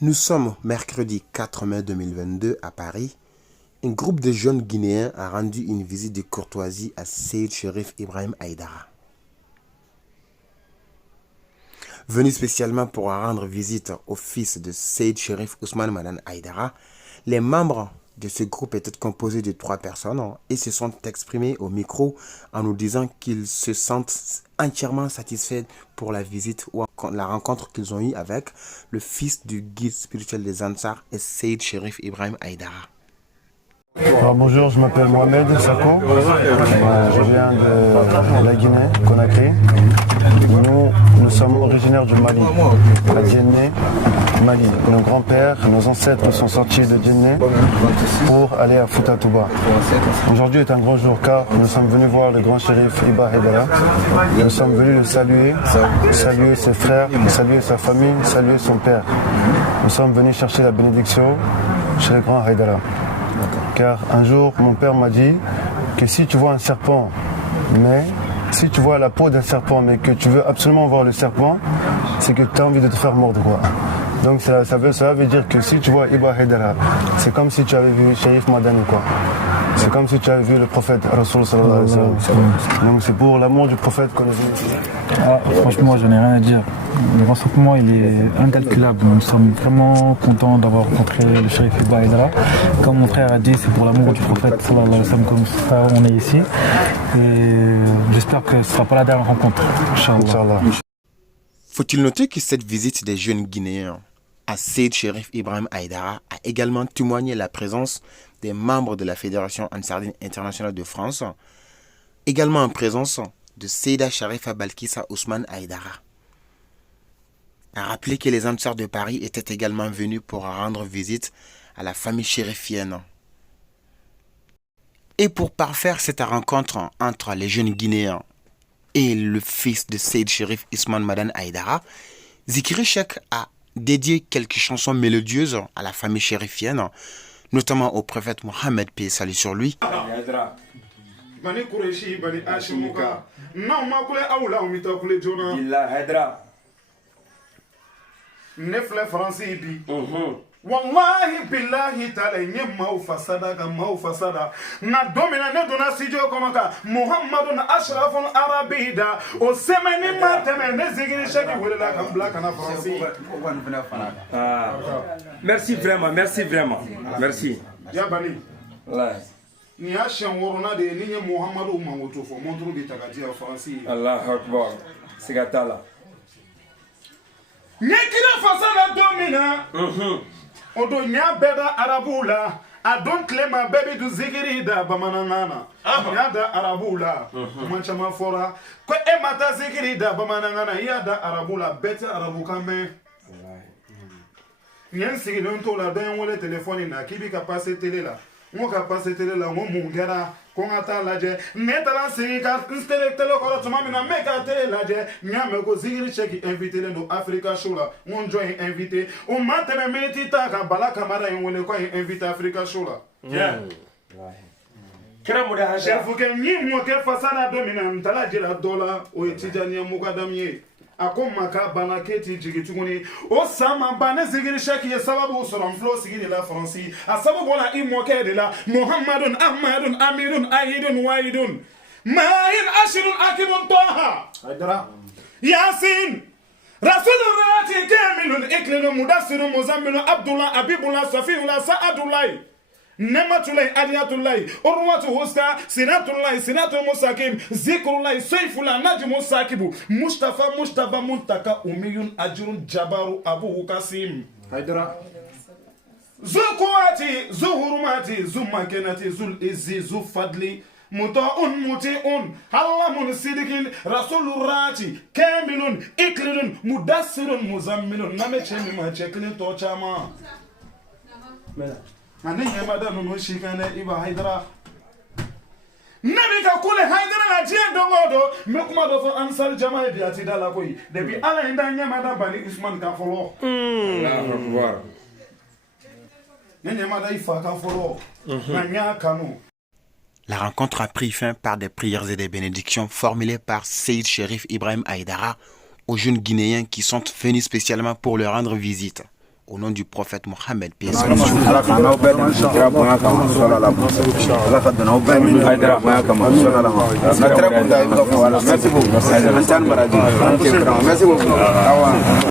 Nous sommes mercredi 4 mai 2022 à Paris. Un groupe de jeunes Guinéens a rendu une visite de courtoisie à Seyd Cherif Ibrahim Aïdara. Venu spécialement pour rendre visite au fils de Seyd Cherif Ousmane Madan Aïdara, les membres de ce groupe étaient composés de 3 personnes et se sont exprimés au micro en nous disant qu'ils se sentent entièrement satisfaits pour la visite ou la rencontre qu'ils ont eue avec le fils du guide spirituel des Ansar et Seyd Cherif Ibrahim Aïdara. Alors, bonjour, je m'appelle Mohamed Sako, je viens de la Guinée, Conakry. Nous sommes originaires du Mali, à Djenné, Mali. Nos grands-pères, nos ancêtres sont sortis de Djenné pour aller à Fouta Touba. Aujourd'hui est un grand jour car nous sommes venus voir le grand shérif Iba Haïdara. Nous sommes venus le saluer ses frères, saluer sa famille, saluer son père. Nous sommes venus chercher la bénédiction chez le grand Haïdara. Car un jour, mon père m'a dit que si tu vois un serpent, si tu vois la peau d'un serpent, mais que tu veux absolument voir le serpent, c'est que tu as envie de te faire mordre, quoi. Donc ça veut dire que si tu vois Iba Haïdara, c'est comme si tu avais vu Cherif Madani, quoi. C'est comme si tu avais vu le prophète Rasoul sallallahu alayhi wa sallam. Donc c'est pour l'amour du prophète qu'on est venu ici. Franchement, je n'ai rien à dire. Le renseignement, il est incalculable. Nous sommes vraiment contents d'avoir rencontré le shérif Iba Haïdara. Comme mon frère a dit, c'est pour l'amour du prophète sallallahu alayhi wa sallam comme ça on est ici. Et j'espère que ce ne sera pas la dernière rencontre. Inch'Allah. Faut-il noter que cette visite des jeunes Guinéens à Seyd Cherif Ibrahim Aïdara a également témoigné la présence des membres de la Fédération Ansardine Internationale de France, également en présence de Seyda Sharifa Balkissa Ousmane Aïdara. A rappelé que les Ansars de Paris étaient également venus pour rendre visite à la famille chérifienne. Et pour parfaire cette rencontre entre les jeunes Guinéens et le fils de Seyd Cherif Ousmane Madan Aïdara, Zikri Cheikh a dédié quelques chansons mélodieuses à la famille chérifienne, notamment au prophète Mohammed, paix et salut sur lui. Wallahi billahi ta'ala nyemma fasada ga mau fasada na domina ne dona sijo komaka Muhammadun ashrafun arabida o semeni mateme ne zigiri shaki wala ka blaka na français. Merci vraiment, merci. Ya bani. Allah. Ni ashan worona de ni Muhammadu mangoto fo montru bi takati en français. Allahu akbar. Sigatala. Nyekira fasada domina. Odo nya beda arabula adon klema baby du zigiri da bamanangana nya da arabula manchama fora ko e mata zigiri da bamanangana ya da arabula beta arabuka me nyen sigi don to la don wole téléphone na kibi ka passer télé la mo ka passer télé la mo mungera ko ngata laje metala sigi ka installer télé ko to mamina me ka télé laje nya me ko zigiri cheki invité le no Africa Show la mon join invité o mate me meti ta ka bala kamara en wole ko invité Africa Show la kera mo da chef ke ni mo ke fasana domina mtala jira dola o etijani mo ka damye akoma ka bana keti jigituguni o sama bana zigiri shaki ya sababu soron flo sigiri la franci a sababu la imoke de la Muhammadun Ahmadun Amirun Aidun Waidun Mahin Ashirun Akibun Taha Haidara Yasin Rasulun Rati Kamilun Iklinu Mudassirun Muzamilun Abdullah Abibullah Safiullah Sa'adullah Nematullah Adiyatullah Urwatu Huska Sinatullah Sinatul Musakim Zikrullah Saifullah Najmu Sakibu Mustafa Muntaka Umiyun Ajurun Jabaru Abu Hukasim Haidara Zukuati Zuhurumati Zumakenati Zul Izzi Zufadli Muta'un Muti'un Hallamun Sidikin Rasulur Rati Kamilun Iklidun Mudassirun Muzammilun Namechemi Macheklin Tochama Mela Ani yamada no shikana Iba Haïdara. Nabi ka kule Haïdara la jia dongodo me kuma do fo ansar jama'a bi ati dala koyi depuis ala inda yamada bani Usman ka folo. Allahu akbar. Yamada ifa ka folo. Na nya kanu. La rencontre a pris fin par des prières et des bénédictions formulées par Seyd Cherif Ibrahim Aïdara aux jeunes Guinéens qui sont venus spécialement pour leur rendre visite. Au nom du prophète Mohammed, paix et salut sur lui. Merci beaucoup.